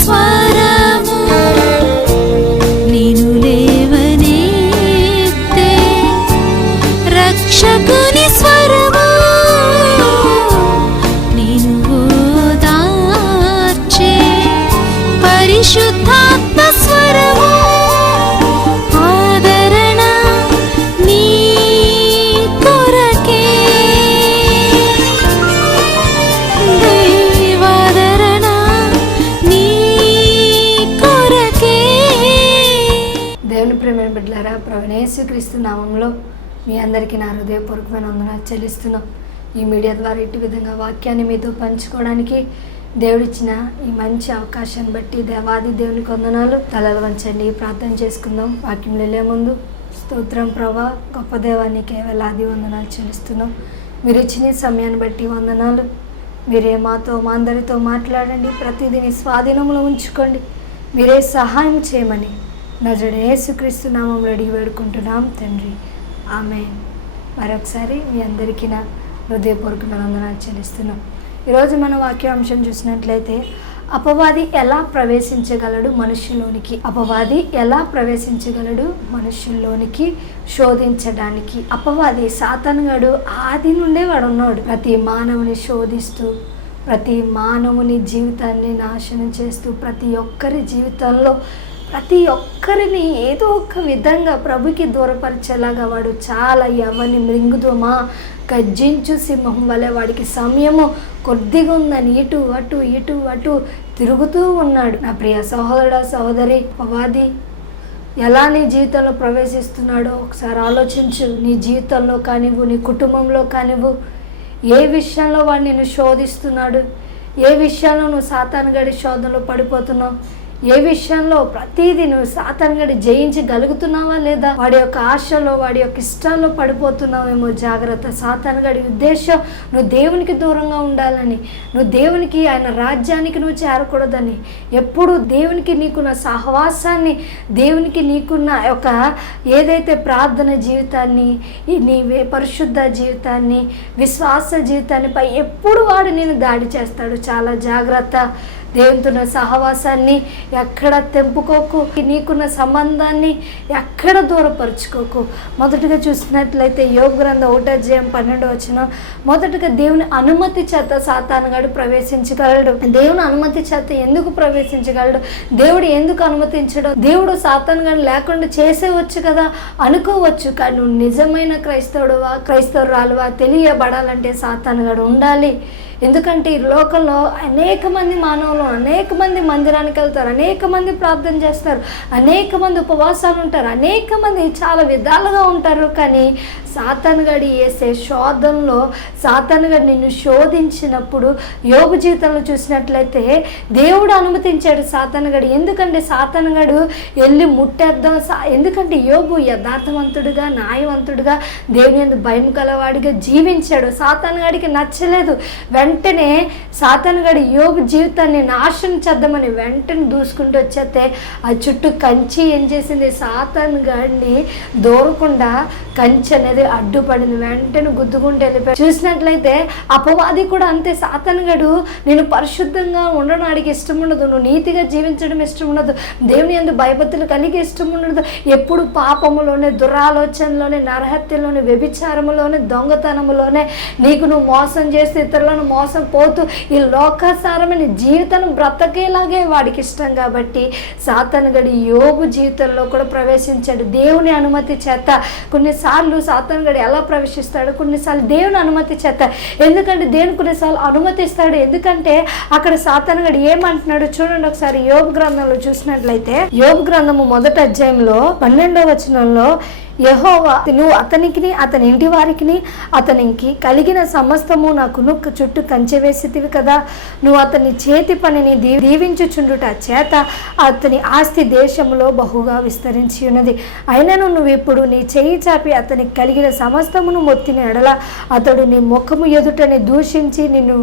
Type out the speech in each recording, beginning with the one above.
స్వరము నిను లేవనెత్తే రక్షకుని స్వరము నిను ఓదార్చే పరిశుద్ధాత్మ స్వరము ఆదరణ నీ కొరకే దైవాదరణ నీ కొరకే. దేవుని ప్రేమైన బిడ్డలారా, ప్రభువైన యేసుక్రీస్తు నామంలో మీ అందరికీ నా హృదయపూర్వకమైన వందనాలు చెల్లిస్తున్నాం. ఈ మీడియా ద్వారా ఇటు విధంగా వాక్యాన్ని మీతో పంచుకోవడానికి దేవుడిచ్చిన ఈ మంచి అవకాశాన్ని బట్టి దేవాది దేవునికి వందనాలు. తలలు వంచండి, ప్రార్థన చేసుకుందాం. వాక్యం వెళ్ళే ముందు స్తోత్రం ప్రభా, గొప్ప దేవానికి వేలాది వందనాలు చెల్లిస్తున్నాం. మీరు ఇచ్చిన ఈ సమయాన్ని బట్టి వందనాలు. మీరే మాతో మా అందరితో మాట్లాడండి, ప్రతిదీ నీ స్వాధీనంలో ఉంచుకోండి. మీరే సహాయం చేయమని నజరేయుడైన యేసుక్రీస్తు నామములో అడిగి వేడుకుంటున్నాం తండ్రి, ఆమేన్. మరొకసారి మీ అందరికీ నా హృదయపూర్వకమైన వందనాలు చెల్లిస్తున్నాం. ఈరోజు మన వాక్యాంశం చూసినట్లయితే అపవాది ఎలా ప్రవేశించగలడు మనుషుల్లోనికి, అపవాది ఎలా ప్రవేశించగలడు మనుషుల్లోనికి శోధించడానికి. అపవాది సాతానుగాడు ఆది నుండే వాడు ఉన్నాడు. ప్రతి మానవుని శోధిస్తూ, ప్రతి మానవుని జీవితాన్ని నాశనం చేస్తూ, ప్రతి ఒక్కరి జీవితంలో ప్రతి ఒక్కరిని ఏదో ఒక విధంగా ప్రభుకి దూరపరిచేలాగా వాడు చాలా ఎవరిని మృంగుదోమా గర్జించు సింహం వలె వాడికి సమయము కొద్దిగా ఉందని ఇటు అటు తిరుగుతూ ఉన్నాడు. నా ప్రియ సహోదరుడా సహోదరి, అపవాది ఎలా నీ జీవితంలో ప్రవేశిస్తున్నాడో ఒకసారి ఆలోచించు. నీ జీవితంలో కానివ్వు, నీ కుటుంబంలో కానివ్వు, ఏ విషయంలో వాడు నిన్ను శోధిస్తున్నాడు, ఏ విషయంలో నువ్వు సాతానుగాడి శోధనలో పడిపోతున్నావు, ఏ విషయంలో ప్రతిదీ నువ్వు సాతానుగాడి జయించగలుగుతున్నావా లేదా, వాడి యొక్క ఆశలో వాడి యొక్క ఇష్టాల్లో పడిపోతున్నావేమో జాగ్రత్త. సాతానుగాడి ఉద్దేశం నువ్వు దేవునికి దూరంగా ఉండాలని, నువ్వు దేవునికి ఆయన రాజ్యానికి నువ్వు చేరకూడదని, ఎప్పుడు దేవునికి నీకున్న సహవాసాన్ని, దేవునికి నీకున్న ఒక ఏదైతే ప్రార్థన జీవితాన్ని, నీ పరిశుద్ధ జీవితాన్ని, విశ్వాస జీవితాన్ని పై ఎప్పుడు వాడు నేను దాడి చేస్తాడు. చాలా జాగ్రత్త. దేవునితో సహవాసాన్ని ఎక్కడ తెంపుకోకు, నీకున్న సంబంధాన్ని ఎక్కడ దూరపరుచుకోకు. మొదటగా చూసినట్లయితే యోబు గ్రంథం 1:12 మొదటగా దేవుని అనుమతి చేత సాతానుగాడు ప్రవేశించగలడు. దేవుని అనుమతి చేత ఎందుకు ప్రవేశించగలడు, దేవుడు ఎందుకు అనుమతించడు, దేవుడు సాతానుగాడు లేకుండా చేసేవచ్చు కదా అనుకోవచ్చు. కానీ నువ్వు నిజమైన క్రైస్తవుడువా క్రైస్తవురాలువా తెలియబడాలంటే సాతానుగాడు ఉండాలి. ఎందుకంటే ఈ లోకంలో అనేక మంది మానవులు, అనేక మంది మందిరానికి వెళ్తారు, అనేక మంది ప్రార్థన చేస్తారు, అనేక మంది ఉపవాసాలు ఉంటారు, అనేక మంది చాలా విధాలుగా ఉంటారు. కానీ సాతానుగాడి వేసే శోధనలో సాతానుగాడు నిన్ను శోధించినప్పుడు యోబు జీవితంలో చూసినట్లయితే దేవుడు అనుమతించాడు సాతానుగాడు. ఎందుకంటే సాతానుగాడు వెళ్ళి ముట్టేద్దాం, ఎందుకంటే యోబు యథార్థవంతుడుగా, న్యాయవంతుడుగా, దేవుని యందు భయం గలవాడిగా జీవించాడు. సాతానుగాడికి నచ్చలేదు. వెంటనే సాతానుగాడు యోబు జీవితాన్ని నాశనం చేద్దామని వెంటనే దూసుకుంటూ వచ్చేస్తే ఆ చుట్టూ కంచి ఏం చేసింది, సాతానుగాడిని దూరకుండా కంచి అనేది అడ్డుపడింది. వెంటనే గుద్దుకుంటూ వెళ్ళిపోయి. చూసినట్లయితే అపవాది కూడా అంతే. సాతానుగాడు నేను పరిశుద్ధంగా ఉండడానికి ఇష్టం ఉండదు, నువ్వు నీతిగా జీవించడం ఇష్టం ఉండదు, దేవుని యందు భయభక్తులు కలిగి ఇష్టం ఉండదు, ఎప్పుడు పాపములోనే, దురాలోచనలోనే, నరహత్యలోనే, వ్యభిచారములోనే, దొంగతనములోనే నీకు నువ్వు మోసం చేస్తే ఇతరులను మోసం పోతూ ఈ లోకాసారమైన జీవితాన్ని బ్రతకేలాగే వాడికి ఇష్టం. కాబట్టి సాతానుగాడు యోబు జీవితంలో కూడా ప్రవేశించాడు దేవుని అనుమతి చేత. కొన్నిసార్లు సాతానుగాడు ఎలా ప్రవేశిస్తాడు, కొన్నిసార్లు దేవుని అనుమతి చేత. ఎందుకంటే దేవుని కొన్నిసార్లు అనుమతిస్తాడు. ఎందుకంటే అక్కడ సాతానుగాడు ఏమంటున్నాడు చూడండి ఒకసారి. యోబు గ్రంథంలో చూసినట్లయితే యోబు గ్రంథము 1:12 యెహోవా నువ్వు అతనికి, అతని ఇంటి వారికి, అతనికి కలిగిన సమస్తము నాకు చుట్టూ కంచె వేసితివి కదా. నువ్వు అతని చేతి పనిని దీవించుచుండుట చేత అతని ఆస్తి దేశంలో బహుగా విస్తరించి ఉన్నది. అయినను నువ్వు ఇప్పుడు నీ చేయి చాపి అతనికి కలిగిన సమస్తమును మొత్తిన ఎడల అతడు నీ ముఖము ఎదుటని దూషించి నిన్ను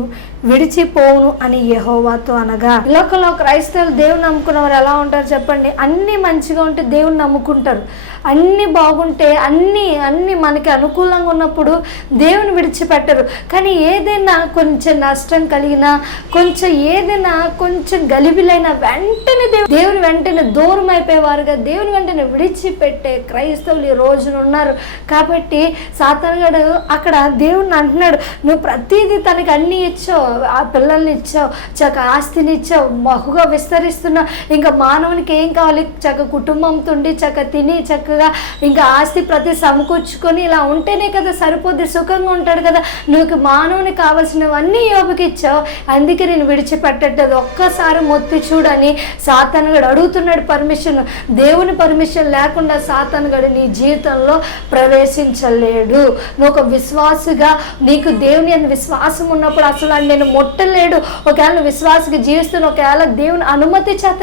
విడిచిపోవును అని యెహోవాతో అనగా. లోకంలో క్రైస్తవులు దేవుని నమ్ముకున్న వారు ఎలా ఉంటారు చెప్పండి? అన్ని మంచిగా ఉంటే దేవుని నమ్ముకుంటారు, అన్ని బాగుంటే బాగుంటే అన్నీ మనకి అనుకూలంగా ఉన్నప్పుడు దేవుని విడిచిపెట్టరు. కానీ ఏదైనా కొంచెం నష్టం కలిగినా, కొంచెం గలిబిలైనా వెంటనే దేవుని వెంటనే దూరం అయిపోయేవారుగా, దేవుని వెంటనే విడిచిపెట్టే క్రైస్తవులు ఈ రోజున ఉన్నారు. కాబట్టి సాతానుగాడు అక్కడ దేవుణ్ణి అంటున్నాడు, నువ్వు ప్రతిదీ తనకి అన్ని ఇచ్చావు, ఆ పిల్లల్ని ఇచ్చావు, చక్క ఆస్తిని ఇచ్చావు, బహుగా విస్తరిస్తున్నావు, ఇంకా మానవునికి ఏం కావాలి, చక్క కుటుంబంతో ఉండి చక్క తిని చక్కగా ఇంకా ఆస్తి ప్రతి సమకూర్చుకొని ఇలా ఉంటేనే కదా సరిపోద్ది, సుఖంగా ఉంటాడు కదా, నువ్వు మానవునికి కావాల్సినవన్నీ యోబుకి ఇచ్చావు, అందుకే నేను విడిచిపెట్టట్లేదు, ఒక్కసారి మొత్తి చూడని సాతానుగాడు అడుగుతున్నాడు పర్మిషన్. దేవుని పర్మిషన్ లేకుండా సాతానుగాడు నీ జీవితంలో ప్రవేశించలేడు. నువ్వు ఒక విశ్వాసుగా నీకు దేవుని అని విశ్వాసం ఉన్నప్పుడు అసలు నేను ముట్టలేడు. ఒకవేళ విశ్వాసకి జీవిస్తున్న ఒకవేళ దేవుని అనుమతి చేత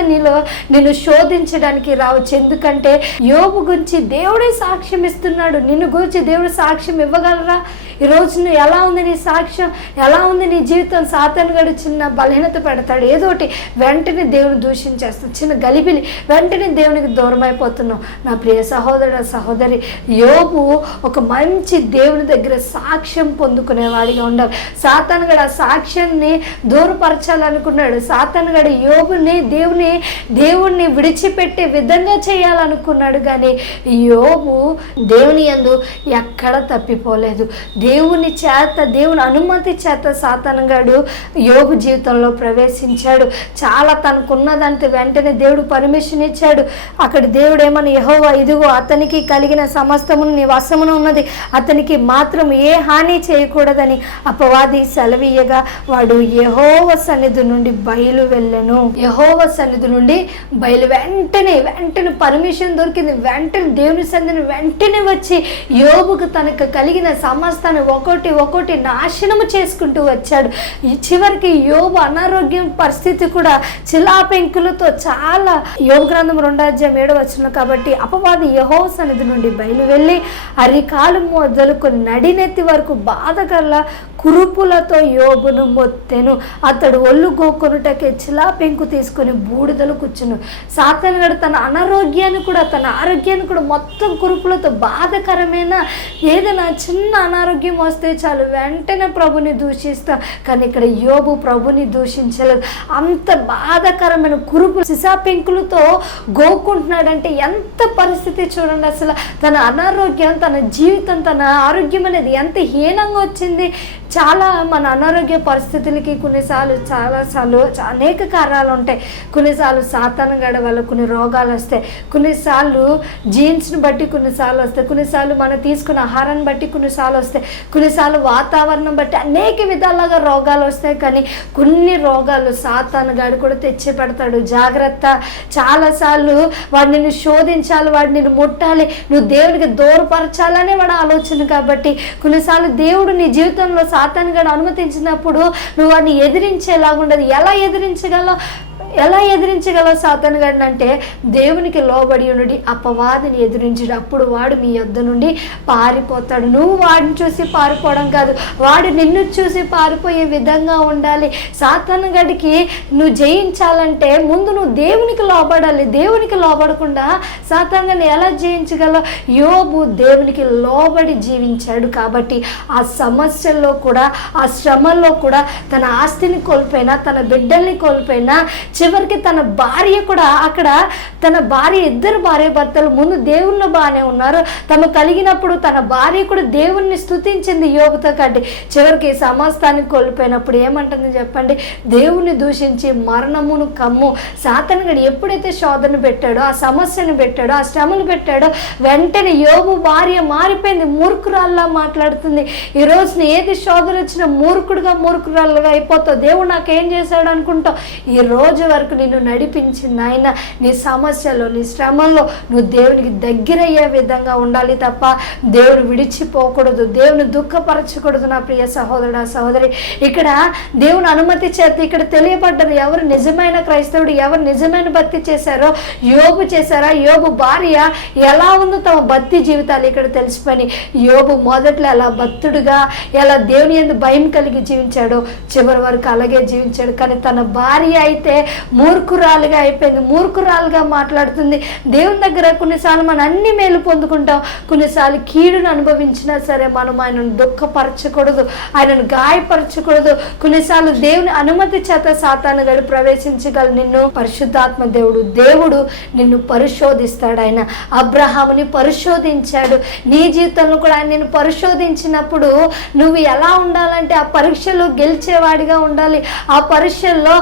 నిన్ను శోధించడానికి రావచ్చు. ఎందుకంటే యోబు గురించి దేవుడే సాక్ష్యం ఇస్తున్నాడు. నిన్ను గురించి దేవుడు సాక్ష్యం ఇవ్వగలరా? ఈరోజు నువ్వు ఎలా ఉంది నీ సాక్ష్యం, ఎలా ఉంది నీ జీవితం? సాతానుగాడు చిన్న బలహీనత పెడతాడు, ఏదోటి వెంటనే దేవుని దూషించేస్తాడు, చిన్న గలిబిలి వెంటనే దేవునికి దూరం అయిపోతున్నావు. నా ప్రియ సహోదరుడు సహోదరి, యోబు ఒక మంచి దేవుని దగ్గర సాక్ష్యం పొందుకునేవాడిగా ఉండాలి. సాతానుగాడు ఆ సాక్ష్యాన్ని దూరపరచాలనుకున్నాడు. సాతానుగాడు యోబుని దేవుణ్ణి విడిచిపెట్టే విధంగా చేయాలనుకున్నాడు. కానీ యోబు దేవుని యందు ఎక్కడ తప్పిపోలేదు. దేవుని అనుమతి చేత సాతానుగాడు యోబు జీవితంలో ప్రవేశించాడు. చాలా తనకున్నదంటే వెంటనే దేవుడు పర్మిషన్ ఇచ్చాడు. అక్కడ దేవుడు ఏమని, యెహోవా ఇదిగో అతనికి కలిగిన సమస్తమును నీ వశమున ఉన్నది, అతనికి మాత్రం ఏ హాని చేయకూడదని అపవాది సెలవీయగా వాడు యెహోవా సన్నిధి నుండి బయలు వెళ్ళెను. యెహోవా సన్నిధి నుండి వెంటనే పర్మిషన్ దొరికింది. వెంటనే దేవుని సన్నిధిని వెంటనే వచ్చి యోబుకు తనకు కలిగిన సమస్తాన్ని ఒకటి నాశనము చేసుకుంటూ వచ్చాడు. చివరికి యోబు అనారోగ్యం పరిస్థితి కూడా చిలాపెంకులతో చాలా, యోబు గ్రంథం 2:7 కాబట్టి అపవాది యెహోవా సన్నిధి నుండి బయలు వెళ్ళి అరికాలు మొదలుకొని నడినెత్తి వరకు బాధగల కురుపులతో యోబును మొత్తెను. అతడు ఒళ్ళు గోకొనుటకే చిలాపెంకు తీసుకొని బూడిదలు కూర్చును. సాతానుగాడు తన ఆరోగ్యాన్ని కూడా మొత్తం కురుపులతో బాధకరమైన ఏదైనా చిన్న అనారోగ్యం వస్తే చాలు వెంటనే ప్రభుని దూషిస్తా. కానీ ఇక్కడ యోబు ప్రభుని దూషించలేదు. అంత బాధకరమైన కురుపు సిసాపెంకులతో గోకుంటున్నాడంటే ఎంత పరిస్థితి చూడండి. అసలు తన అనారోగ్యం, తన జీవితం, తన ఆరోగ్యం అనేది ఎంత హీనంగా వచ్చింది. చాలా మన అనారోగ్య పరిస్థితులకి చాలాసార్లు అనేక కారణాలు ఉంటాయి. కొన్నిసార్లు సాతానుగాడి వల్ల కొన్ని రోగాలు వస్తాయి, కొన్నిసార్లు జీన్స్ని బట్టి కొన్నిసార్లు వస్తాయి, కొన్నిసార్లు మనం తీసుకున్న ఆహారాన్ని బట్టి కొన్నిసార్లు వస్తాయి, కొన్నిసార్లు వాతావరణం బట్టి అనేక విధాలుగా రోగాలు వస్తాయి. కానీ కొన్ని రోగాలు సాతానుగాడు కూడా తెచ్చి పెడతాడు. జాగ్రత్త. చాలాసార్లు వాడు నిన్ను శోధించాలి, వాడు నిన్ను ముట్టాలి, నువ్వు దేవుడికి దూరపరచాలనే వాడు ఆలోచన. కాబట్టి కొన్నిసార్లు దేవుడు నీ జీవితంలో సాతానుగాడు అనుమతించినప్పుడు నువ్వు వాడిని ఎదిరించేలాగుండదు. ఎలా ఎదిరించగలవు సాతానుగాడిని అంటే దేవునికి లోబడి ఉండి అపవాదిని ఎదిరించడు. అప్పుడు వాడు మీ యొద్ద నుండి పారిపోతాడు. నువ్వు వాడిని చూసి పారిపోవడం కాదు, వాడు నిన్ను చూసి పారిపోయే విధంగా ఉండాలి. సాతానుగాడికి నువ్వు జయించాలంటే ముందు నువ్వు దేవునికి లోబడాలి. దేవునికి లోబడకుండా సాతానుగాడిని ఎలా జయించగలవు? యోబు దేవునికి లోబడి జీవించాడు. కాబట్టి ఆ సమస్యల్లో కూడా, ఆ శ్రమల్లో కూడా తన ఆస్తిని కోల్పోయినా, తన బిడ్డల్ని కోల్పోయినా, చివరికి తన భార్య కూడా, అక్కడ తన భార్య, ఇద్దరు భార్య భర్తలు ముందు దేవుళ్ళు బాగానే ఉన్నారు. తమ కలిగినప్పుడు తన భార్య కూడా దేవుణ్ణి స్తుతించింది యోబుతో కంటే. చివరికి సమస్తాన్ని కోల్పోయినప్పుడు ఏమంటుంది చెప్పండి? దేవుణ్ణి దూషించి మరణమును కమ్ము. సాతానుగాడు ఎప్పుడైతే శోధన పెట్టాడో, ఆ సమస్యను పెట్టాడో, ఆ శ్రమలు పెట్టాడో, వెంటనే యోబు భార్య మారిపోయింది, మూర్ఖురాల్లా మాట్లాడుతుంది. ఈ రోజున ఏది శోధన వచ్చినా మూర్ఖురాలుగా అయిపోతావు. దేవుడు నాకేం చేశాడు అనుకుంటావు. ఈ రోజు వరకు నిన్ను నడిపించింది ఆయన. నీ సమస్యలో, నీ శ్రమల్లో నువ్వు దేవునికి దగ్గరయ్యే విధంగా ఉండాలి తప్ప దేవుడు విడిచిపోకూడదు, దేవుని దుఃఖపరచకూడదు. నా ప్రియ సహోదరుడు సహోదరి, ఇక్కడ దేవుని అనుమతి చేత ఇక్కడ తెలియబడ్డారు ఎవరు నిజమైన క్రైస్తవుడు, ఎవరు నిజమైన భక్తి చేశారో. యోబు చేశారా? యోబు భార్య ఎలా ఉందో తమ భక్తి జీవితాలు ఇక్కడ తెలిసిపోయి. యోబు మొదట్లో ఎలా భక్తుడుగా, ఎలా దేవుని యందు భయం కలిగి జీవించాడో చివరి వరకు అలాగే జీవించాడు. కానీ తన భార్య అయితే మూర్ఖురాలుగా అయిపోయింది, మూర్ఖురాలుగా మాట్లాడుతుంది. దేవుని దగ్గర కొన్నిసార్లు మనం అన్ని మేలు పొందుకుంటాం, కొన్నిసార్లు కీడును అనుభవించినా సరే మనం ఆయనను దుఃఖపరచకూడదు, ఆయనను గాయపరచకూడదు. కొన్నిసార్లు దేవుని అనుమతి చేత సాతాను గడు ప్రవేశించగల నిన్ను పరిశుద్ధాత్మ దేవుడు నిన్ను పరిశోధిస్తాడు. ఆయన అబ్రహాముని పరిశోధించాడు. నీ జీవితంలో కూడా ఆయన నిన్ను పరిశోధించినప్పుడు నువ్వు ఎలా ఉండాలంటే ఆ పరీక్షలో గెలిచేవాడిగా ఉండాలి. ఆ పరీక్షల్లో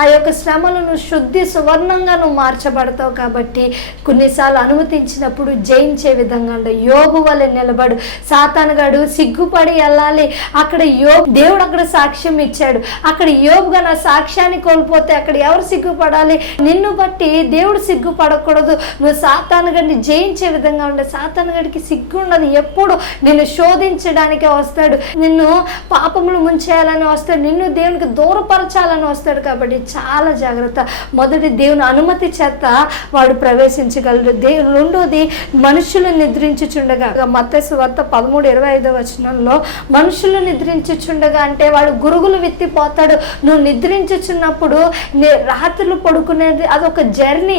ఆ యొక్క శ్రమలను శుద్ధి సువర్ణంగా నువ్వు మార్చబడతావు. కాబట్టి కొన్నిసార్లు అనుమతించినప్పుడు జయించే విధంగా ఉండే యోబు వలె నిలబడు. సాతానుగాడు సిగ్గుపడి వెళ్ళాలి. అక్కడ దేవుడు అక్కడ సాక్ష్యం ఇచ్చాడు. అక్కడ యోబుగా నా సాక్ష్యాన్ని కోల్పోతే అక్కడ ఎవరు సిగ్గుపడాలి? నిన్ను బట్టి దేవుడు సిగ్గుపడకూడదు. నువ్వు సాతానుగాడిని జయించే విధంగా ఉండే. సాతానుగాడికి సిగ్గు ఉండదు. ఎప్పుడు నిన్ను శోధించడానికే వస్తాడు, నిన్ను పాపములు ముంచేయాలని వస్తాడు, నిన్ను దేవునికి దూరపరచాలని వస్తాడు. కాబట్టి చాలా జాగ్రత్త. మొదటి దేవుని అనుమతి చేత వాడు ప్రవేశించగలడు. రెండోది మనుషులు నిద్రించుచుండగా, మత్తయి సువార్త 13:25 మనుషులు నిద్రించుచుండగా అంటే వాడు గురుగులు విత్తిపోతాడు. నువ్వు నిద్రించుచున్నప్పుడు రాత్రులు పడుకునేది అదొక జర్నీ.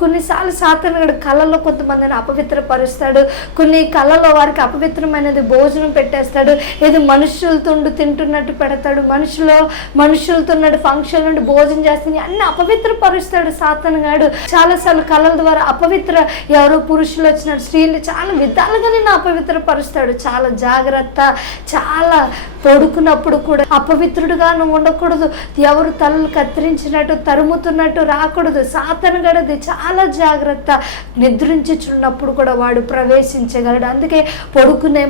కొన్నిసార్లు సాతానుడు కళ్ళలో కొంతమందిని అపవిత్రపరుస్తాడు, కొన్ని కళ్ళలో వారికి అపవిత్రమైనది భోజనం పెట్టేస్తాడు, ఏది మనుషులతో తింటున్నట్టు పెడతాడు, మనుషులతో ఫంక్షన్ నుండి భోజనం చేస్తుంది, అన్ని అపవిత్రపరుస్తాడు సాతానుగాడు. చాలాసార్లు కళ్ళ ద్వారా అపవిత్ర ఎవరో పురుషులు వచ్చినట్టు స్త్రీలు చాలా విధాలుగా నేను అపవిత్రపరుస్తాడు. చాలా జాగ్రత్త. చాలా పడుకున్నప్పుడు కూడా అపవిత్రుడుగా నువ్వు ఉండకూడదు. ఎవరు తలలు కత్తిరించినట్టు తరుముతున్నట్టు రాకూడదు. సాతానుగాడిది చాలా జాగ్రత్త. నిద్రించుచున్నప్పుడు కూడా వాడు ప్రవేశించగలడు. అందుకే పడుకునే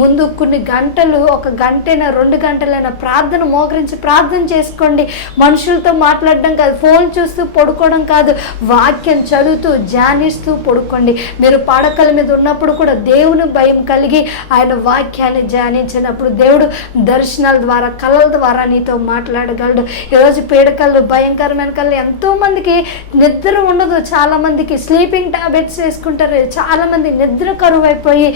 ముందు కొన్ని గంటలు, 1 గంటైనా 2 గంటలైనా ప్రార్థన మోకరించి ప్రార్థన చేసుకోండి. మనుషులతో మాట్లాడడం కాదు, ఫోన్ చూస్తూ పడుకోవడం కాదు, వాక్యం చదువుతూ ధ్యానిస్తూ పడుకోండి. మీరు పడకల మీద ఉన్నప్పుడు కూడా దేవుని భయం కలిగి ఆయన వాక్యాన్ని ధ్యానించినప్పుడు దేవుడు దర్శనాల ద్వారా కళల ద్వారా నీతో మాట్లాడగలడు. ఈరోజు పీడకలు, భయంకరమైన కళ్ళు, ఎంతో మందికి నిద్ర ఉండదు. చాలా మందికి స్లీపింగ్ టాబ్లెట్స్ వేసుకుంటారు. చాలా మంది నిద్ర కరువైపోయి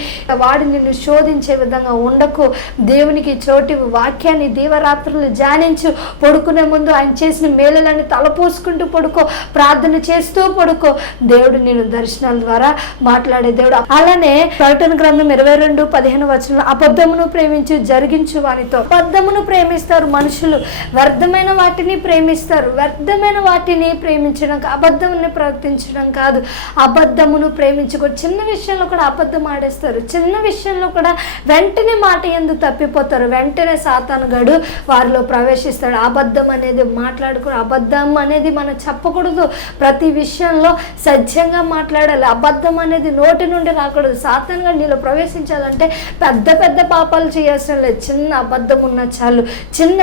వాడు నిన్ను శోధించే విధంగా ఉండకు. దేవునికి చోటి వాక్యాన్ని దీవరాత్రులు ధ్యానించు. పడుకునే ముందు ఆయన చేసిన మేలులని తలపోసుకుంటూ పడుకో, ప్రార్థన చేస్తూ పడుకో. దేవుడు నేను దర్శనాల ద్వారా మాట్లాడే దేవుడు. అలానే ప్రకటన గ్రంథం 22:15 అబద్ధమును ప్రేమించు జరిగించు వానితో. అబద్ధమును ప్రేమిస్తారు మనుషులు, వ్యర్థమైన వాటిని ప్రేమిస్తారు. వ్యర్థమైన వాటిని ప్రేమించడం, అబద్ధముని ప్రవర్తించడం కాదు, అబద్ధమును ప్రేమించుకో. చిన్న విషయంలో కూడా అబద్ధం ఆడేస్తారు. చిన్న విషయంలో కూడా వెంటనే మాట ఎందుకు తప్పిపోతారు. వెంటనే సాతానుగాడు వారిలో ప్రవేశిస్తాడు. అబద్ధం అనేది మాట్లాడుకూడదు, అబద్ధం అనేది మనం చెప్పకూడదు. ప్రతి విషయంలో సత్యంగా మాట్లాడాలి. అబద్ధం అనేది నోటి నుండి రాకూడదు. సాతానుగాడు నీలో ప్రవేశించాలంటే పెద్ద పెద్ద పాపాలు చేయాల్సిన లేదు, చిన్న అబద్ధం ఉన్న చాలు.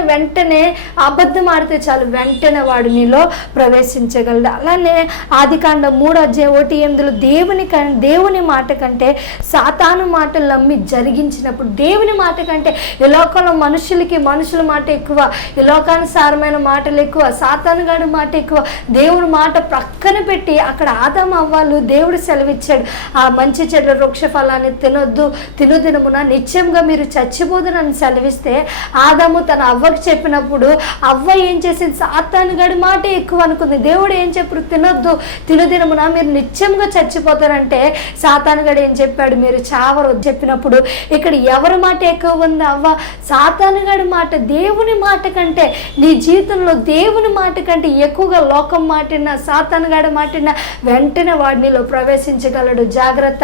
వెంటనే అబద్ధం ఆడితే చాలు, వెంటనే వాడు నీలో ప్రవేశించగలడు. అలానే ఆదికాండం 3:1-8 దేవుని మాట కంటే సాతాను మాటలు నమ్మి జరిగించినప్పుడు, దేవుని మాట కంటే ఈ లోకంలో మనుషుల మాట ఎక్కువ, ఈ లోకానుసారమైన మాటలు ఎక్కువ, సాతానుగాడి మాట ఎక్కువ. దేవుని మాట ప్రక్కన పెట్టి అక్కడ ఆదాము అవ్వాలు దేవుడు సెలవిచ్చాడు, ఆ మంచి చెడ్ల వృక్ష ఫలాన్ని తినొద్దు, తినుదినమున నిత్యంగా మీరు చచ్చిపోదునని సెలవిస్తే ఆదాము తన అవ్వకు చెప్పినప్పుడు అవ్వ ఏం చేసింది? సాతానుగాడి మాట ఎక్కువ అనుకుంది. దేవుడు ఏం చెప్పారు? తినొద్దు, తినుదినమున మీరు నిత్యంగా చచ్చిపోతారంటే సాతానుగాడు ఏం చెప్పాడు? మీరు చావరు చెప్పినప్పుడు ఇక్కడ ఎవరి మాట ఎక్కువ ఉంది? అవ్వ. సాతానుగాడి మాట దేవుని మాట కంటే, నీ జీవితంలో దేవుని మాట కంటే ఎక్కువగా లోకం మాటినా సాతానుగాడి మాటినా వెంటనే వాడినిలో ప్రవేశించగలడు. జాగ్రత్త.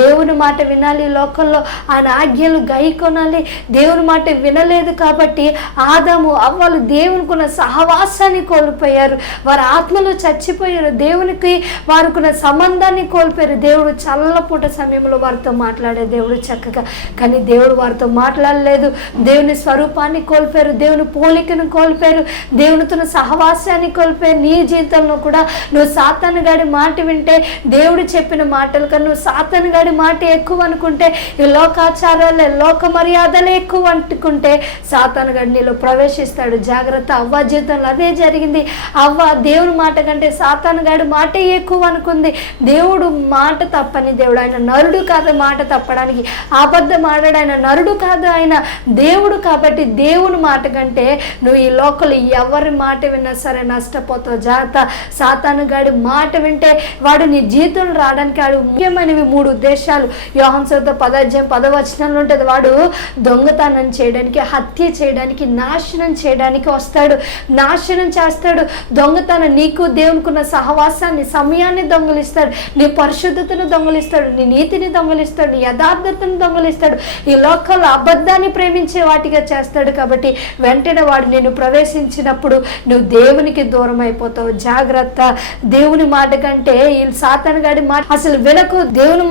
దేవుని మాట వినాలి. లోకంలో ఆయన ఆజ్ఞలు గైకొనాలి. దేవుని మాట వినలేదు కాబట్టి ఆదాము అవ్వలు దేవునికున్న సహవాసాన్ని కోల్పోయారు. వారి ఆత్మలో చచ్చిపోయారు. దేవునికి వారికున్న సంబంధాన్ని కోల్పోయారు. దేవుడు చల్లపూట సమయంలో వారితో మాట్లాడే దేవుడు చక్కగా, కానీ దేవుడు వారితో మాట్లాడలేదు. దేవుని స్వరూపాన్ని కోల్పోయారు, దేవుని పోలికను కోల్పోయారు, దేవునితో సహవాసాన్ని కోల్పోయారు. నీ జీవితంలో కూడా నువ్వు సాతానుగాడి మాట వింటే, దేవుడు చెప్పిన మాటలు కన్నా నువ్వు సాతానుగాడి మాట ఎక్కువ అనుకుంటే, ఈ లోకాచారాలే లోక మర్యాదలే ఎక్కువ అనుకుంటే సాతానుగాడు నీలో ప్రవేశిస్తాడు. జాగ్రత్త. అవ్వ జీవితంలో అదే జరిగింది. అవ్వ దేవుని మాట కంటే సాతానుగాడి మాటే ఎక్కువ అనుకుంది. దేవుడు మాట తప్పని దేవుడు, ఆయన నరుడు కాదు మాట తప్పడానికి. అబద్ధం ఆడాడు, ఆయన నరుడు కాదు, ఆయన దేవుడు. కాబట్టి దేవుని మాట కంటే నువ్వు ఈ లోకలు ఎవరి మాట విన్నా సరే నష్టపోతావు, జాగ్రత్త. సాతాను గాడి మాట వింటే వాడు నీ జీవితంలో రావడానికి వాడు ముఖ్యమైనవి 3 ఉద్దేశాలు. యోహాను సువార్త 10:10 ఉంటుంది. వాడు దొంగతనం చేయడానికి, హత్య చేయడానికి, నాశనం చేయడానికి వస్తాడు, నాశనం చేస్తాడు. దొంగతనం నీకు దేవునికున్న సహవాసాన్ని, సమయాన్ని దొంగలిస్తాడు, నీ పరిశుద్ధతను దొంగలిస్తాడు, నీ నీతిని దొంగలిస్తాడు, నీ యథార్థతను దొంగలిస్తాడు. ఈ లోకంలో అబద్ధాన్ని ప్రేమించే వాటిగా చేస్తాడు. కాబట్టి వెంటనే వాడు నేను ప్రవేశించినప్పుడు నువ్వు దేవునికి దూరం అయిపోతావు, జాగ్రత్త. దేవుని మాట కంటే ఈ సాతాను గాడి మాట అసలు వినకు. దేవుని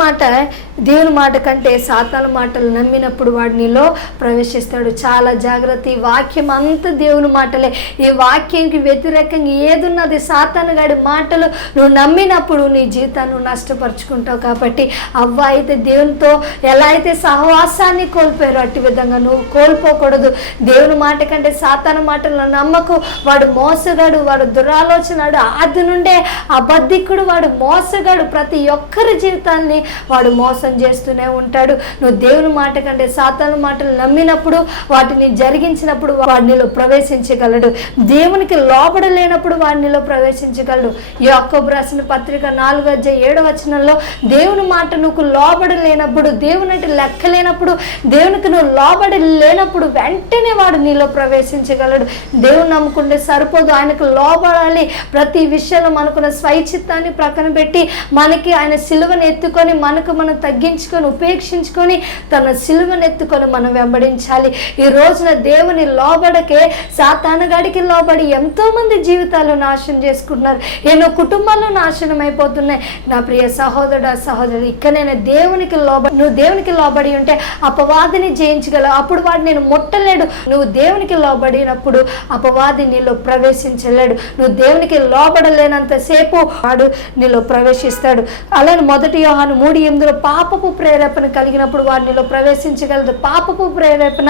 మాట కంటే సాతాను మాటలు నమ్మినప్పుడు వాడు నీలో ప్రవేశిస్తాడు. చాలా జాగ్రత్త. ఈ వాక్యం అంతా దేవుని మాటలే. ఈ వాక్యానికి వ్యతిరేకంగా ఏదున్నది సాతాను గాడి మాటలు నువ్వు నమ్మినప్పుడు నీ జీవితాన్ని నష్టపరుచుకుంటావు. కాబట్టి అవ్వ అయితే దేవునితో ఎలా అయితే సహవాసాన్ని కోల్పోయారో అట్టి విధంగా నువ్వు కోల్పోకూడదు. దేవుని మాట కంటే సాతాను మాటలను నమ్మకు. వాడు మోసగాడు, వాడు దురాలోచనాడు, ఆది నుండే అబద్ధికుడు, వాడు మోసగాడు. ప్రతి ఒక్కరి జీవితాన్ని వాడు మోసం చేస్తూనే ఉంటాడు. నువ్వు దేవుని మాట కంటే సాతాను మాటలు నమ్మినప్పుడు, వాటిని జరిగించినప్పుడు వాడు నీలో ప్రవేశించగలడు. దేవునికి లోబడలేనప్పుడు వాడు నీలో ప్రవేశించగలడు. యాకోబు రాసిన పత్రిక 4:7 దేవుని మాట నువ్వు లోబడలేనప్పుడు, దేవుని అంటే లెక్కలేనప్పుడు, దేవునికి నువ్వు లోబడలేనప్పుడు వెంటనే వాడు నీలో ప్రవేశించగలడు. దేవుని నమ్ముకుంటే సరిపోదు, ఆయనకు లోబడాలి. ప్రతి విషయంలో మనకున్న స్వైచిత్తాన్ని ప్రక్కన పెట్టి మనకి ఆయన సిలువను ఎత్తుకొని మనకు మనం తగ్గించుకొని ఉపేక్షించుకొని తన సిలువను ఎత్తుకొని మనం వెంబడించాలి. ఈ రోజున దేవుని లోబడకే సాతాను గాడికి లోబడి ఎంతో మంది జీవితాలు నాశనం చేసుకుంటున్నారు. ఎన్నో కుటుంబాలు నాశనం అయిపోతున్నాయి. నా ప్రియ సహోదరుడు, సహోదరుడు, ఇక్కడ నేను దేవునికి లోబడి, నువ్వు దేవునికి లోబడి ఉంటే అపవాదిని జయించగలవు. అప్పుడు వాడు నేను ముట్టలేడు. నువ్వు దేవునికి లోబడినప్పుడు అపవాది నీలో ప్రవేశించలేడు. నువ్వు దేవునికి లోబడలేనంతసేపు వాడు నీలో ప్రవేశిస్తాడు. అలానే 1 యోహాను 3:8 పాపపు ప్రేరేపణ కలిగినప్పుడు వాడు నీలో ప్రవేశించగలదు. పాపపు ప్రేరేపణ,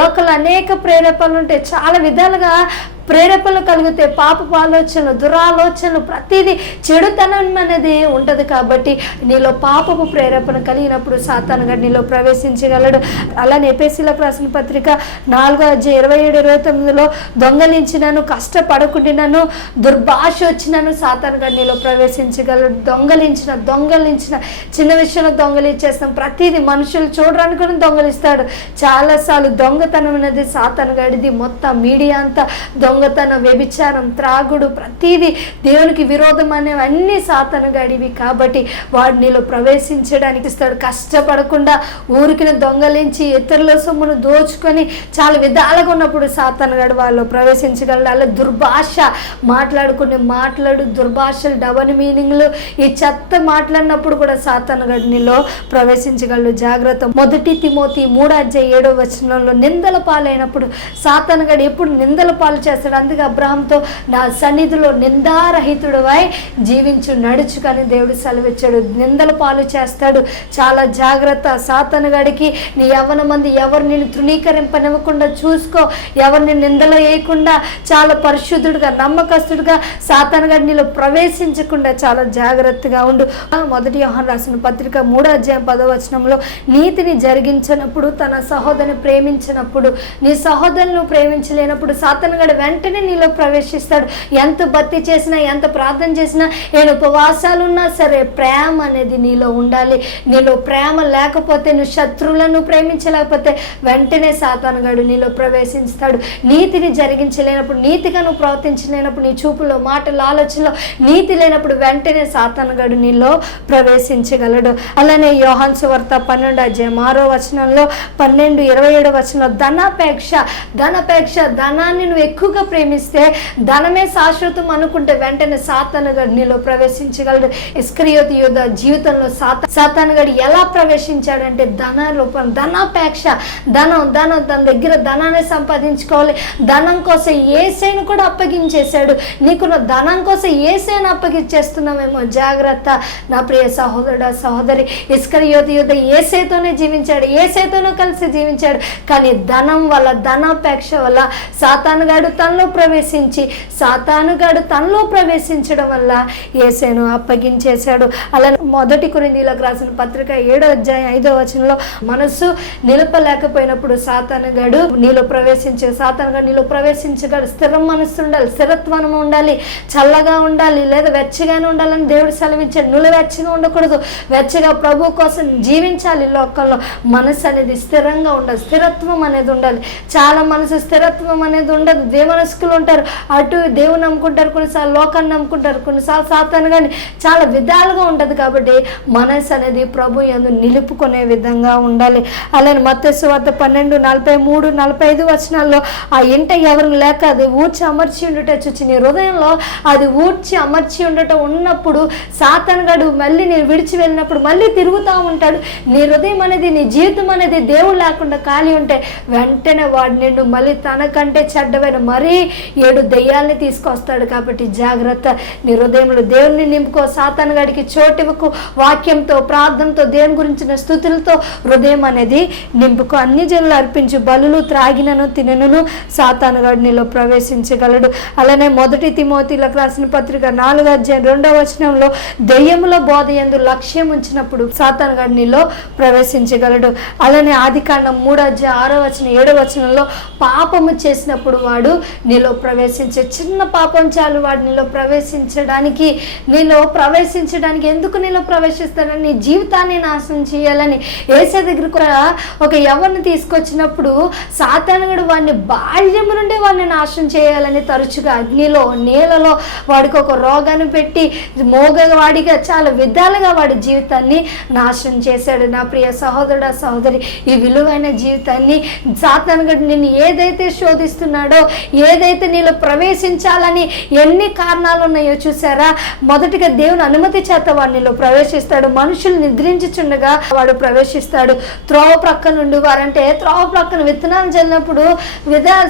లోకల్ అనేక ప్రేరేపణలు ఉంటాయి. చాలా విధాలుగా ప్రేరేపణలు కలిగితే పాపపు ఆలోచనలు, దురాలోచనలు, ప్రతిదీ చెడుతనం అనేది ఉంటుంది. కాబట్టి నీలో పాపపు ప్రేరేపణ కలిగినప్పుడు సాతాను గాడు నీలో ప్రవేశించగలడు. అలానే ఎఫెసీయులకు రాసిన పత్రిక 4:27-29 దొంగలించినను, కష్టపడకుండాను, దుర్భాష వచ్చినను సాతాను గాడు నీలో ప్రవేశించగలడు. దొంగలించిన చిన్న విషయంలో దొంగలించేస్తాం. ప్రతిదీ మనుషులు చూడడానికి కూడా దొంగలిస్తాడు. చాలాసార్లు దొంగతనం అనేది సాతాను గాడిది. మొత్తం మీడియా అంతా దొంగతనం, వ్యభిచారం, త్రాగుడు, ప్రతిదీ దేవునికి విరోధం అనేవి అన్నీ సాతాను గాడివి. కాబట్టి వాడు నీలో ప్రవేశించడానికి ఇస్తాడు. కష్టపడకుండా ఊరికి దొంగలించి ఇతరుల సొమ్మును దోచుకొని చాలా విధాలుగా ఉన్నప్పుడు సాతాను గాడు వాళ్ళు ప్రవేశించగలడు. అలా దుర్భాష మాట్లాడుకునే దుర్భాషలు, డబల్ మీనింగ్లు, ఈ చెత్త మాట్లాడినప్పుడు కూడా సాతాను గాడు నీలో ప్రవేశించగలడు. జాగ్రత్త. 1 తిమోతి 3:7 నిందల పాలైనప్పుడు సాతాను గాడు ఎప్పుడు నిందల పాలు చేస్తాడు. అందుకే అబ్రహాంతో నా సన్నిధిలో నిందారహితుడివై జీవించు, నడుచు కానీ దేవుడు సెలవిచ్చాడు. నిందల పాలు చేస్తాడు. చాలా జాగ్రత్త. సాతాను గాడికి నీ యవ్వన మంది ఎవరు నేను తృణీకరింపనివ్వకుండా చూసుకో. ఎవరిని నిందలు వేయకుండా చాలా పరిశుద్ధుడుగా, నమ్మకస్తుడుగా సాతాను గాడి నీలో ప్రవేశించకుండా చాలా జాగ్రత్తగా ఉండు. 1 యోహాను రాసిన పత్రిక 3:10 నీతిని జరిగించినప్పుడు, తన సహోదరుని ప్రేమించినప్పుడు, నీ సహోదరుని ప్రేమించలేనప్పుడు సాతాను గాడు వెంటనే నీలో ప్రవేశిస్తాడు. ఎంత భక్తి చేసినా, ఎంత ప్రార్థన చేసినా, నేను ఉపవాసాలు ఉన్నా సరే ప్రేమ అనేది నీలో ఉండాలి. నీలో ప్రేమ లేకపోతే, నువ్వు శత్రువులను ప్రేమించలేకపోతే వెంటనే సాతాను గాడు నీలో ప్రవేశిస్తాడు. నీతిని జరిగించలేనప్పుడు, నీతిగా నువ్వు ప్రవర్తించలేనప్పుడు, నీ చూపులో, మాటలు, ఆలోచనలో నీతి లేనప్పుడు వెంటనే సాతాను గాడు నీలో ప్రవేశించగలడు. అలానే యోహాను సువార్త 12:6 12-27 ధనాపేక్ష, ధనాన్ని నువ్వు ఎక్కువగా ప్రేమిస్తే, ధనమే శాశ్వతం అనుకుంటే వెంటనే సాతాను గాడు నీలో ప్రవేశించగలడు. ఇస్కరియోతు యూదా జీవితంలో సాతాను గాడు ఎలా ప్రవేశించాడంటే ధన రూపం, ధనాపేక్ష, ధనం తన దగ్గర ధనాన్ని సంపాదించుకోవాలి. ధనం కోసం యేసయ్యను కూడా అప్పగించేశాడు. నీకున్న ధనం కోసం యేసయ్యను అప్పగించేస్తున్నామేమో, జాగ్రత్త. నా ప్రియ సహోదరుడా, సహోదరి, ఇస్కరియోతు యూదా యేసయ్యతోనే జీవించాడు, యేసయ్యతోనే కలిసి జీవించాడు. కానీ ధనం వల్ల, ధనాపేక్ష వల్ల సాతాను గాడు తన తనలో ప్రవేశించి సాతానుగాడు తనలో ప్రవేశించడం వల్ల యేసును అప్పగించేశాడు. అలా 1 కొరింథీయులకు రాసిన పత్రిక 7వ అధ్యాయం 5వ వచనంలో మనస్సు నిలపలేకపోయినప్పుడు సాతానుగాడు నీలో ప్రవేశించగాడు. స్థిరం మనస్సు ఉండాలి, స్థిరత్వం ఉండాలి, చల్లగా ఉండాలి, లేదా వెచ్చగానే ఉండాలని దేవుడు సెలవించాడు. నువ్వు వెచ్చగా ఉండకూడదు, వెచ్చగా ప్రభు కోసం జీవించాలి. లోకంలో మనసు అనేది స్థిరంగా ఉండాలి, స్థిరత్వం అనేది ఉండాలి. చాలా మనసు స్థిరత్వం అనేది ఉండదు. దేవనస్కులు ఉంటారు, అటు దేవుని నమ్ముకుంటారు, కొన్నిసార్లు లోకాన్ని నమ్ముకుంటారు, కొన్నిసార్లు సాతాను కానీ చాలా విధాలుగా ఉంటుంది. కాబట్టి మనసు అనేది ప్రభు యందు నిలుపుకునే విధంగా ఉండాలి. అలానే మత్తయి సువార్త 12:43-45 వచనాల్లో ఆ ఇంట ఎవరు లేక అది ఊడ్చి అమర్చి ఉండట చూచి నీ హృదయంలో అది ఊడ్చి అమర్చి ఉండట ఉన్నప్పుడు సాతానుగాడు మళ్ళీ నేను విడిచి వెళ్ళినప్పుడు మళ్ళీ తిరుగుతూ ఉంటాడు. నీ హృదయం అనేది, నీ జీవితం అనేది దేవుడు లేకుండా ఖాళీ ఉంటే వెంటనే వాడు నిన్ను మళ్ళీ తనకంటే చెడ్డమైన మరీ 7 దెయ్యాలని తీసుకొస్తాడు. కాబట్టి జాగ్రత్త, నీ హృదయంలో దేవుని నింపుకో, సాతానుగాడికి చోటివ్వకు. వాక్యంతో, ప్రార్థనతో, దేవుని గురించిన స్తుతులతో హృదయం అనేది నింపుకో. అన్ని జనులు అర్పించు బలులు త్రాగినను తినను సాతానుగాడు నీలో ప్రవేశించగలడు. అలానే 1 తిమోతిలకు రాసిన పత్రిక 4వ అధ్యాయం 2వ వచనంలో దెయ్యముల బోధ యందు లక్ష్యం ఉంచినప్పుడు సాతానుగాడు నీలో ప్రవేశించగలడు. అలానే ఆదికాండం 3వ అధ్యాయం 6వ వచనం 7వ వచనంలో పాపము చేసినప్పుడు వాడు నీలో ప్రవేశించే చిన్న పాపం చాలు వాడు నీలో ప్రవేశించడానికి ఎందుకు నీలో ప్రవేశిస్తాడని, నీ జీవితాన్ని నాశనం చేయాలని యేసు దగ్గరకు ఒక యవ్వను తీసుకొచ్చినప్పుడు సాతానుగాడు వాడిని బాల్యం నుండి వాడిని నాశనం చేయాలని తరచుగా అగ్నిలో, నీళ్ళలో వాడికి ఒక రోగాన్ని పెట్టి మోగవాడిగా చాలా విధాలుగా వాడి జీవితాన్ని నాశనం చేశాడు. నా ప్రియ సహోదరుడా, సహోదరి, ఈ విలువైన జీవితాన్ని సాతానుగాడు నిన్ను ఏదైతే శోధిస్తున్నాడో, ఏదైతే నీలో ప్రవేశించాలని ఎన్ని కారణాలు ఉన్నాయో చూసారా. మొదటిగా దేవుని అనుమతి చేత వాడు నీలో ప్రవేశిస్తాడు. మనుషులు నిద్రించుచుండగా వాడు ప్రవేశిస్తాడు. త్రోవ ప్రక్క నుండి వారంటే త్రోవ ప్రక్కన విత్తనాలు చల్లినప్పుడు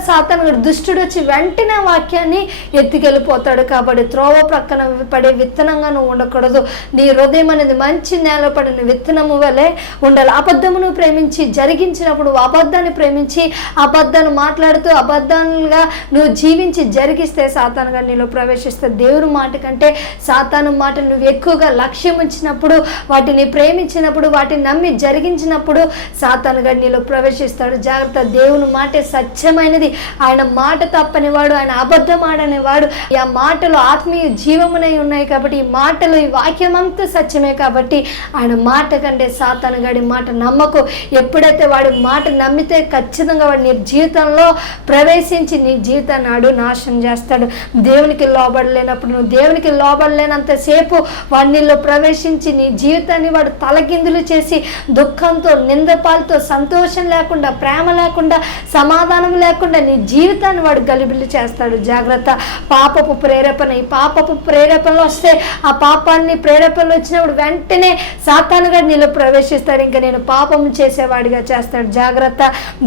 సాతానుగాడు దుష్టుడు వచ్చి వెంటనే వాక్యాన్ని ఎత్తుకెళ్ళిపోతాడు. కాబట్టి త్రోవ ప్రక్కన పడే విత్తనంగా నువ్వు ఉండకూడదు. నీ హృదయం అనేది మంచి నేల పడిన విత్తనము వలె ఉండాలి. అబద్ధమును ప్రేమించి జరిగించినప్పుడు అబద్ధాన్ని ప్రేమించి అబద్ధాన్ని మాట్లాడుతూ అబద్ధాలుగా నువ్వు జీవించి జరిగిస్తే సాతానుగా నీలో ప్రవేశిస్తే దేవుని మాట కంటే సాతాను మాట నువ్వు ఎక్కువగా లక్ష్యం ఉంచినప్పుడు, వాటిని ప్రేమించినప్పుడు, వాటిని నమ్మి జరిగించినప్పుడు సాతానుగా నీలో ప్రవేశిస్తాడు. జాగ్రత్త, దేవుని మాటే సత్యమైనది. ఆయన మాట తప్పనివాడు, ఆయన అబద్ధం ఆడనేవాడు. ఆ మాటలు ఆత్మీయ జీవమునై ఉన్నాయి. కాబట్టి ఈ మాటలు, ఈ వాక్యం అంతా సత్యమే. కాబట్టి ఆయన మాట కంటే సాతానుగాడి మాట నమ్మకు. ఎప్పుడైతే వాడి మాట నమ్మితే ఖచ్చితంగా వాడు నీ జీవితంలో ప్రవేశించి నీ జీవితాన్ని ఆడు నాశనం చేస్తాడు. దేవునికి లోబడలేనప్పుడు, నువ్వు దేవునికి లోబడలేనంతసేపు వాడి నీలో ప్రవేశించి నీ జీవితాన్ని వాడు తలకిందులు చేసి దుఃఖంతో, నిందపాలతో, సంతోషం లేకుండా, ప్రేమ లేకుండా, సమాధానం లేకుండా నీ జీవితాన్ని వాడు గలిబిలి చేస్తాడు. జాగ్రత్త, పాపపు ప్రేరేపణ. ఈ పాపపు ప్రేరేపణలు వస్తే ఆ పాపాన్ని ప్రేరేపణలు వచ్చినప్పుడు వెంటనే సాతానుగా నీలో ప్రవేశిస్తాడు. ఇంకా నేను పాపం చేసేవాడిగా చేస్తాడు. జాగ్రత్త,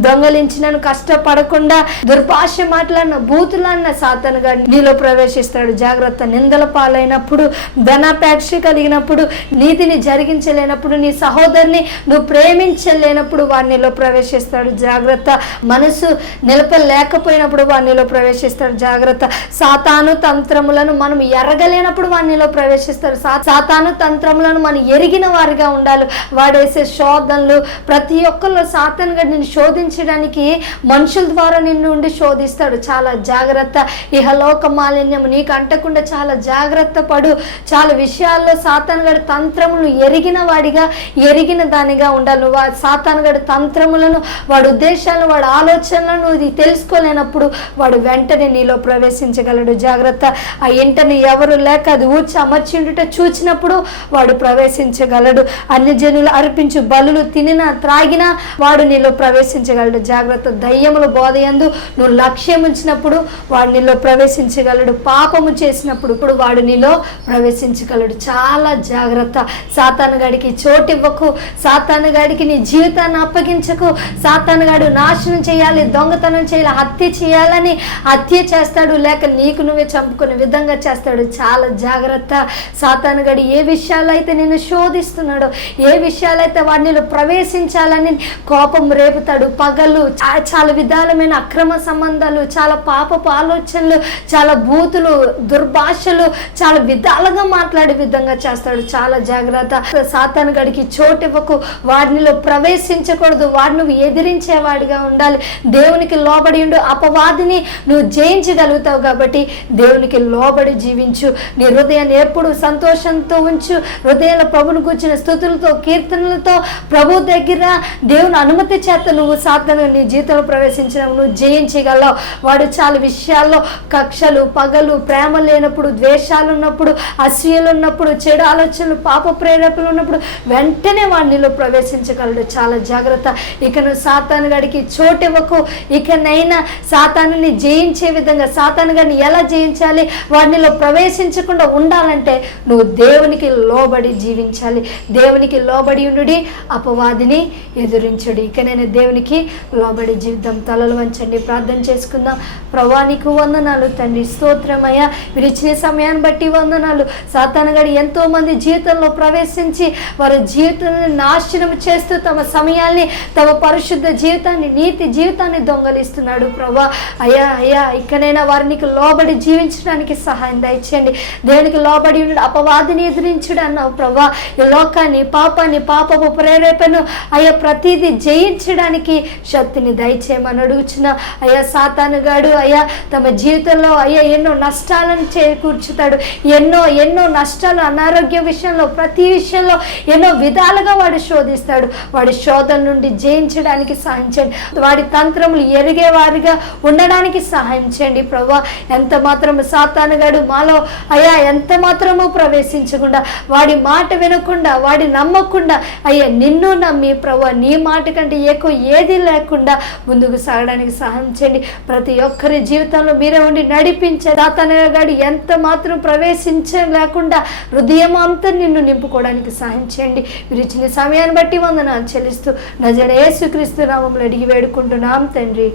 దొంగలించినను కష్టపడకుండా దుర్భాష మాట్లాడిన, బూతులన్న సాతానుగా నీలో ప్రవేశిస్తాడు. జాగ్రత్త, నిందల పాలైనప్పుడు, ధనాపేక్ష కలిగినప్పుడు, నీతిని జరిగించలేనప్పుడు, నీ సహోదరుని నువ్వు ప్రేమించలేనప్పుడు వాడినిలో ప్రవేశిస్తాడు. జాగ్రత్త, మనసు నిలపలేకపోయినప్పుడు వాడినిలో ప్రవేశిస్తాడు. జాగ్రత్త, సాతాను తంత్రములను మనం ఎరగలేనప్పుడు వాడినిలో ప్రవేశిస్తాడు. సాతాను తంత్రములను మనం ఎరిగిన వారిగా ఉండాలి. వాడేసే శోధనలు ప్రతి ఒక్కరిలో సాతానుగా నిన్ను శోధించడానికి మనుషుల ద్వారా నిన్ను ఉండి శోధిస్తాడు. చాలా జాగ్రత్త. ఇహలోక మాలిన్యం నీకు అంటకుండా చాలా జాగ్రత్త పడు. చాలా విషయాల్లో సాతానుగాడి తంత్రములు ఎరిగిన వాడిగా, ఎరిగిన దానిగా ఉండాలి. సాతానుగాడి తంత్రములను, వాడి ఉద్దేశాలను, వాడి ఆలోచనలను ఇది తెలుసుకోలేనప్పుడు వాడు వెంటనే నీలో ప్రవేశించగలడు. జాగ్రత్త, ఆ ఇంటని ఎవరు లేక అది ఊడ్చి అమర్చి ఉండుట చూచినప్పుడు వాడు ప్రవేశించగలడు. అన్ని జనులు అర్పించు బలులు తినినా త్రాగినా వాడు నీలో ప్రవేశించగలడు. జాగ్రత్త, దయ్యముల బోధ యందు నువ్వు లక్ష్యం ఉంచినప్పుడు వాడు నీలో ప్రవేశించగలడు. పాపము చేసినప్పుడు వాడు నీలో ప్రవేశించగలడు. చాలా జాగ్రత్త. సాతానుగాడికి చోటివ్వకు. సాతానుగాడికి నీ జీవితాన్ని అప్పగించకు. సాతానుగాడు నాశనం చేయాలి, దొంగతనం చేయాలి, హత్య చేయాలని హత్య చేస్తాడు, లేక నీకు నువ్వే చంపుకునే విధంగా చేస్తాడు. చాలా జాగ్రత్త. సాతానుగాడు ఏ విషయాల్లో అయితే నేను శోధిస్తున్నాడో, ఏ విషయాలైతే వాడిని ప్రవేశించాలని కోపం రేపుతాడు, పగలు, చాలా విధాలమైన అక్రమ సంబంధాలు, చాలా పాపపు ఆలోచనలు, చాలా బూతులు, దుర్భాషలు, చాలా విధాలుగా మాట్లాడే విధంగా చేస్తాడు. చాలా జాగ్రత్త. సాతాను గడికి చోటు ఇవ్వకు, వాడినిలో ప్రవేశించకూడదు. వాడిని నువ్వు ఎదిరించేవాడిగా ఉండాలి. దేవునికి లోబడి ఉండు. అపవాదిని నువ్వు జయించగలుగుతావు కాబట్టి దేవునికి లోబడి జీవించు. నీ హృదయాన్ని ఎప్పుడు సంతోషంతో ఉంచు. హృదయంలో ప్రభుని కూర్చిన స్తుతులతో, కీర్తనలతో ప్రభు దగ్గర దేవుని అనుమతి చేత నువ్వు సాతాను నీ జీవితంలో ప్రవేశించిన నువ్వు జయించగలవు. వాడు చాలా విషయాల్లో కక్షలు, పగలు, ప్రేమ లేనప్పుడు, ద్వేషాలు ఉన్నప్పుడు, అసూయలు ఉన్నప్పుడు, చెడు ఆలోచనలు, పాప ప్రేరేపణలు ఉన్నప్పుడు వెంటనే వాడినిలో ప్రవేశించగలడు. చాలా జాగ్రత్త. ఇక నువ్వు సాతాను గడికి చోటు ఇవ్వకు. ఇకనైనా సాతానుని జయించే విధంగా, సాతాను గడిని ఎలా జయించాలి, వాడినిలో ప్రవేశించకుండా ఉండాలంటే నువ్వు దేవునికి లోబడి జీవించాలి. దేవునికి లోబడి ఉండుడి, అపవాదిని ఎదురించుడి. ఇక నేను దేవునికి లోబడి జీవితం. తలలు వంచండి, ప్రార్థన చేసుకుందాం. ప్రభువా నీకు వందనాలు తండ్రి, స్తోత్రమయ్యా. మీరు ఇచ్చిన సమయాన్ని బట్టి వందనాలు. సాతాను గడి ఎంతో మంది జీవితంలో ప్రవేశించి వారి జీవితాన్ని నాశనం చేస్తూ తమ సమయాన్ని, తమ పరిశుద్ధ జీవితాన్ని, నీతి జీవితాన్ని దొంగలిస్తున్నాడు. ప్రభా అయ్యా అయ్యా ఇకనైనా వారికి లోబడి జీవించడానికి సహాయం దయచేయండి. దేవునికి లోబడి ఉండి అపవాదిని ఎదిరించుడు అన్నావు ప్రభా. ఈ లోకాన్ని, పాపాన్ని, పాపపు ప్రేరేపణను అయ్యా ప్రతిదీ జయించడానికి శక్తిని దయచేయమని అడుగుచున్న అయ్యా. సాతానుగాడు అయ్యా తమ జీవితంలో అయ్యా ఎన్నో నష్టాలను చేకూర్చుతాడు. ఎన్నో నష్టాలు, అనారోగ్య విషయంలో, ప్రతి విషయంలో ఎన్నో విధాలుగా వాడు శోధిస్తాడు. వాడి శోధన నుండి జయించడానికి సహాయం చేయండి. వాడి తంత్రములు ఎరిగేవారిగా ఉండడానికి సహాయం చేయండి ప్రభా. ఎంత మాత్రము సాతానుగాడు మాలో అయ్యా ఎంత మాత్రము ప్రవేశించకుండా, వాడి మాట వినకుండా, వాడి నమ్మకుండా అయ్యా నిన్ను నమ్మి ప్రభా నీ మాట కంటే ఎక్కువ ఏది లేకుండా ముందుకు సాగడానికి సహాయం చేయండి. ప్రతి ఒక్కరి జీవితంలో మీరే ఉండి నడిపించే. సాతానుగాడు ఎంత మాత్రం ప్రవేశించలేకుండా హృదయం అంతా నిన్ను నింపుకోవడానికి సహాయం చేయండి. మీరు ఇచ్చిన సమయాన్ని బట్టి వందనాలు చెల్లిస్తూ నజరేయుడైన యేసుక్రీస్తు నామములో అడిగి వేడుకుంటున్నాం తండ్రి,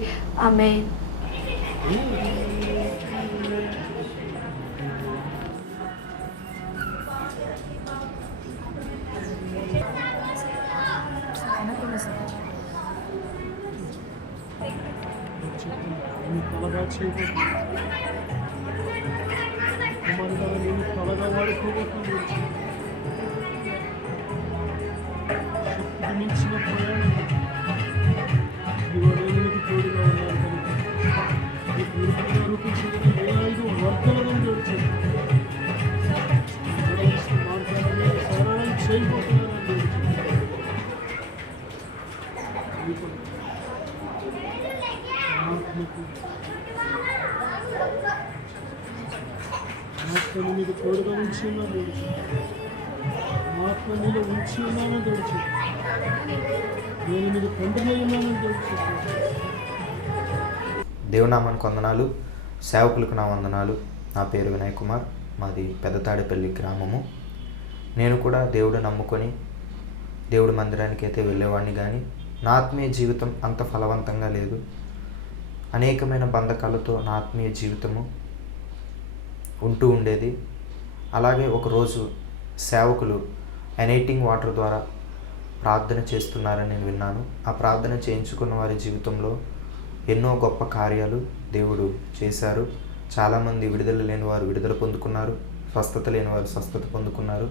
ఆమేన్. ఆత్మని మీద తోడుగా ఉంచి ఉన్నాను, ఆత్మ మీద ఉంచి ఉన్నానని తెలుసు. నేను మీద పండుగ ఉన్నానని తెలుసు. దేవునామానికి వందనాలు, సేవకులకు నా వందనాలు. నా పేరు వినయ్ కుమార్, మాది పెద్దతాడేపల్లి గ్రామము. నేను కూడా దేవుడు నమ్ముకొని దేవుడి మందిరానికి అయితే వెళ్ళేవాడిని, కానీ నా ఆత్మీయ జీవితం అంత ఫలవంతంగా లేదు. అనేకమైన బంధకాలతో నా ఆత్మీయ జీవితము ఉంటూ ఉండేది. అలాగే ఒకరోజు సేవకులు ఎనైటింగ్ వాటర్ ద్వారా ప్రార్థన చేస్తున్నారని నేను విన్నాను. ఆ ప్రార్థన చేయించుకున్న వారి జీవితంలో ఎన్నో గొప్ప కార్యాలు దేవుడు చేశారు. చాలామంది విడుదల లేని వారు విడుదల పొందుకున్నారు, స్వస్థత లేని వారు స్వస్థత పొందుకున్నారు.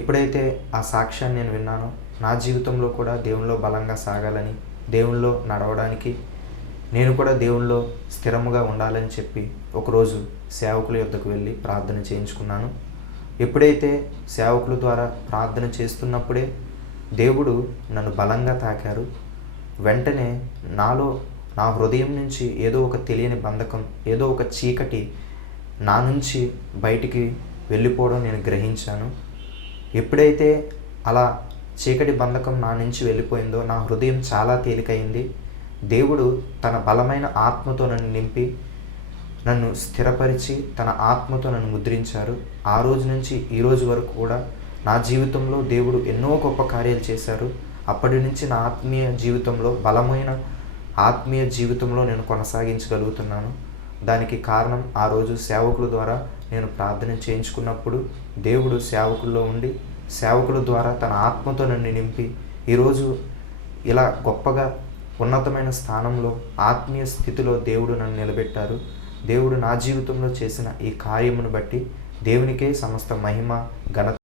ఎప్పుడైతే ఆ సాక్ష్యాన్ని నేను విన్నానో నా జీవితంలో కూడా దేవునిలో బలంగా సాగాలని, దేవునిలో నడవడానికి, నేను కూడా దేవునిలో స్థిరముగా ఉండాలని చెప్పి ఒకరోజు సేవకుల యొద్దకు వెళ్ళి ప్రార్థన చేయించుకున్నాను. ఎప్పుడైతే సేవకుల ద్వారా ప్రార్థన చేస్తున్నప్పుడే దేవుడు నన్ను బలంగా తాకారు. వెంటనే నా హృదయం నుంచి ఏదో ఒక తెలియని బంధకం, ఏదో ఒక చీకటి నా నుంచి బయటికి వెళ్ళిపోవడం నేను గ్రహించాను. ఎప్పుడైతే అలా చీకటి బంధకం నా నుంచి వెళ్ళిపోయిందో నా హృదయం చాలా తేలికైంది. దేవుడు తన బలమైన ఆత్మతో నన్ను నింపి నన్ను స్థిరపరిచి తన ఆత్మతో నన్ను ముద్రించారు. ఆ రోజు నుంచి ఈ రోజు వరకు కూడా నా జీవితంలో దేవుడు ఎన్నో గొప్ప కార్యాలు చేశారు. అప్పటి నుంచి నా ఆత్మీయ జీవితంలో బలమైన ఆత్మీయ జీవితంలో నేను కొనసాగించగలుగుతున్నాను. దానికి కారణం ఆ రోజు సేవకుల ద్వారా నేను ప్రార్థన చేయించుకున్నప్పుడు దేవుడు సేవకుల్లో ఉండి సేవకుల ద్వారా తన ఆత్మతో నన్ను నింపి ఈరోజు ఇలా గొప్పగా ఉన్నతమైన స్థానంలో, ఆత్మీయ స్థితిలో దేవుడు నన్ను నిలబెట్టారు. దేవుడు నా జీవితంలో చేసిన ఈ కార్యమును బట్టి దేవునికే సమస్త మహిమ, ఘనత